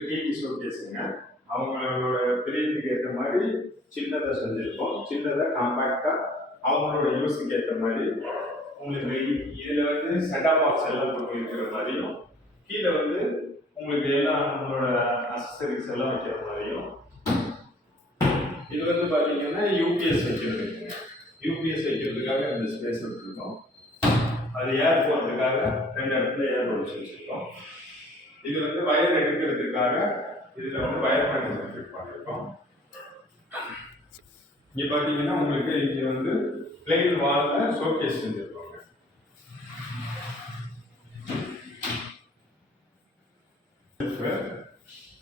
TV ஷோகேஸுங்க. அவங்களோட பிரியத்துக்கு ஏற்ற மாதிரி சின்னதாக செஞ்சுருக்கோம். சின்னதாக காம்பேக்டாக அவங்களோட யூஸுக்கு ஏற்ற மாதிரி உங்களுக்கு இதில் வந்து செட்டாப் பாக்ஸ் எல்லாம் போட்டு இருக்கிற மாதிரியும், கீழே வந்து உங்களுக்கு எல்லாம் நம்மளோட அக்சசரிஸ் எல்லாம் வைக்கிற மாதிரியும், இது வந்து பார்த்தீங்கன்னா யூபிஎஸ் வைக்கிறதுக்குங்க. யூபிஎஸ் வைக்கிறதுக்காக இந்த ஸ்பேஸ் விட்டுருக்கோம். அது ஏர் போகிறதுக்காக 2 இடத்துல ஏர் போட்டு வச்சுருக்கோம். இது வந்து வயர் எடுக்கிறதுக்காக இதில் வந்து வயர் மேனேஜர் ஃபிட் பண்ணியிருக்கோம். இங்கே பார்த்தீங்கன்னா உங்களுக்கு இங்கே வந்து பிளெயின் வாலில் ஷோகேஸ் செஞ்சுருக்கோங்க.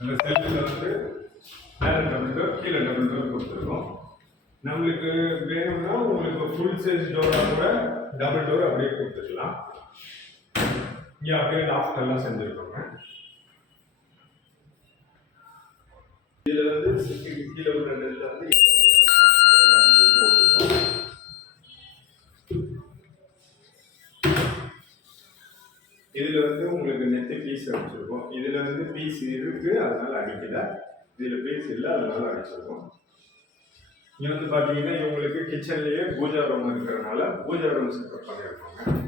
அந்த செல்ஃபில் வந்து மேலே டபுள் டோர் கீழே டபுள் டோர் கொடுத்துருக்கோம். நம்மளுக்கு வேணும்னா உங்களுக்கு ஃபுல் சைஸ் டோராக கூட டபுள் டோர் அப்படியே கொடுத்துக்கலாம். இங்கே அப்படியே லாஃப்ட் எல்லாம் செஞ்சுருக்கோங்க. இதில் வந்து 60 கீழே உள்ள இடத்துல வந்து இதில் வந்து உங்களுக்கு நெத்து பீஸ் அடிச்சிருக்கோம். இதில் வந்து பீஸ் இருக்கு, அதனால அடிக்கல. இதில் பீஸ் இல்லை, அதனால அடிச்சிருக்கோம். இங்கே வந்து பார்த்தீங்கன்னா இவங்களுக்கு கிச்சன்லேயே பூஜா ரூம் இருக்கிறதுனால பூஜா ரூம் செட்டப் பண்ணியிருக்கோங்க.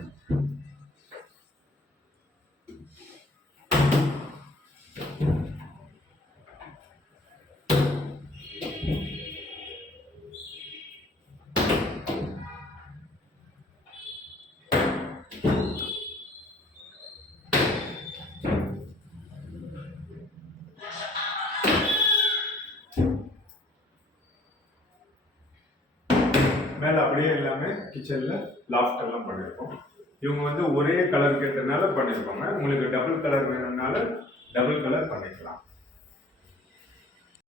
மேலே அப்படியே எல்லாமே கிச்சனில் லாஃப்ட் எல்லாம் பண்ணியிருக்கோம். இவங்க வந்து ஒரே கலர் கேட்டதுனால பண்ணியிருக்கோங்க. உங்களுக்கு டபுள் கலர் வேணும்னால டபுள் கலர் பண்ணிக்கலாம்.